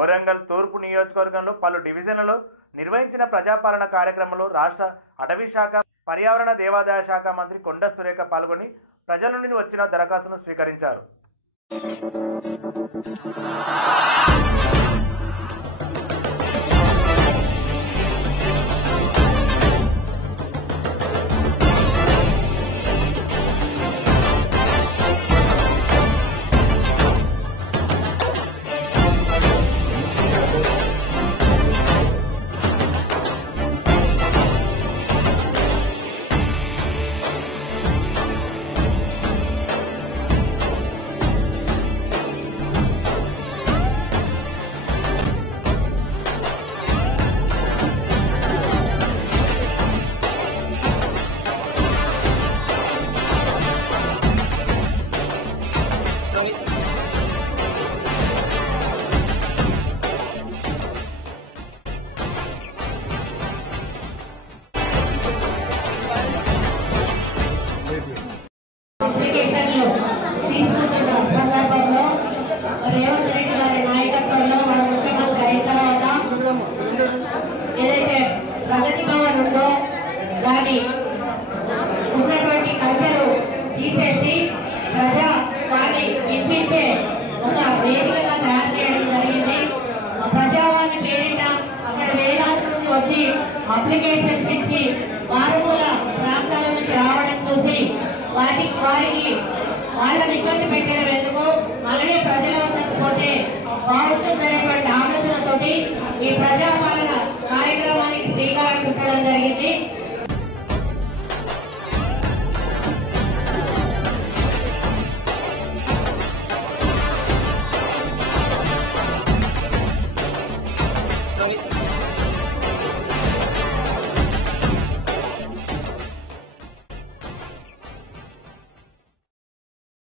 వరంగల్ తూర్పు నియోజకవర్గంలో పలు డివిజన్లలో నిర్వహించిన ప్రజాపాలన కార్యక్రమంలో రాష్ట్ర అటవీ శాఖ, పర్యావరణ దేవాదాయ శాఖ మంత్రి కొండ సురేఖ పాల్గొని ప్రజల నుండి వచ్చిన దరఖాస్తును స్వీకరించారు. ఏదైతే ప్రగతి భవన్ ఉందో దాని ఉన్నటువంటి కల్చరు తీసేసి ప్రజా వాణి ఇంటించే ఒక వేదికగా తయారు చేయడం జరిగింది. ప్రజావాణి పేరిట అక్కడ వేలాది నుండి వచ్చి అప్లికేషన్స్ ఇచ్చి మారుమూల ప్రాంతాల నుంచి రావడం చూసి వారికి వాళ్ళని ఇబ్బంది పెట్టడం ఎందుకు, మనమే ప్రజల వద్దకు పోతే బాగుంటుందనేటువంటి ఆలోచనతోటి ఈ ప్రజాపాలన కార్యక్రమానికి శ్రీకారం చుట్టడం జరిగింది.